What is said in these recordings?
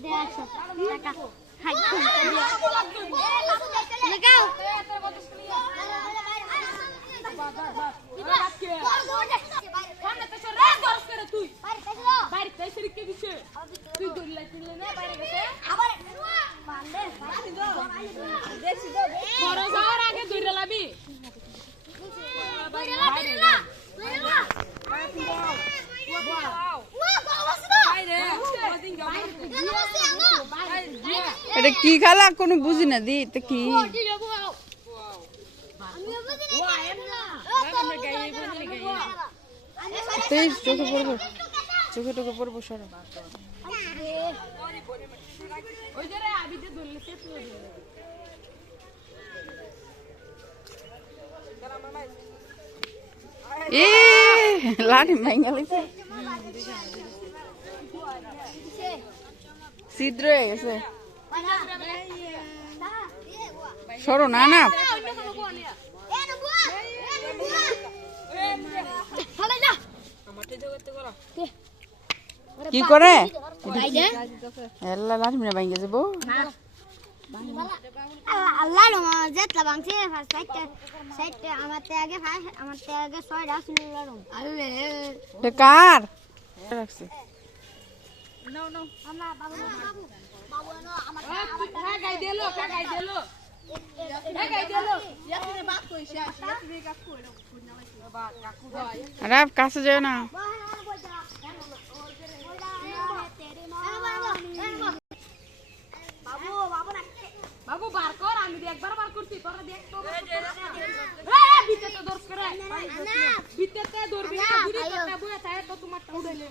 বাবা বুয়া ও হুম ফুটা হয়ে যায় বালুর মধ্যে ঘেরা যায় না বালু যে এটা কি খালা? কোনো বুঝি না দি, এটা কি? চোখে পড়ব, চোখে টোকে পড়ব, সর। এ লাঠি ভাঙ্গা লইছে ছিদ্র হয়ে গেছে সরো না না কি করে মিনা আল্লাহ ফার্স্ট সাইডটা সাইডটা আমার আগে ফার্স্ট আমার আগে ছয়টা শুনল রম আল্লে এটা কার রাখছে আমার বাবু বাবু বাবু। নো আমার আরে কাছে যাও না। বাবু বার কর আমি একবার বার করছি তোরা দেখ তো ভিতরে দর্শ করে ভিতরে ধরবি না দূরে কথা বুয়া তাই তো তোমার উড়াইলে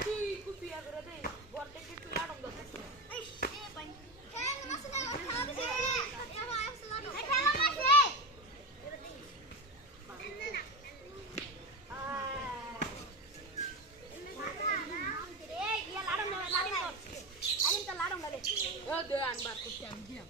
তুই কুপিয়া করে দে বলতে কি তুই লাড়ম দে ও দে আনবার করছি আমি দিলাম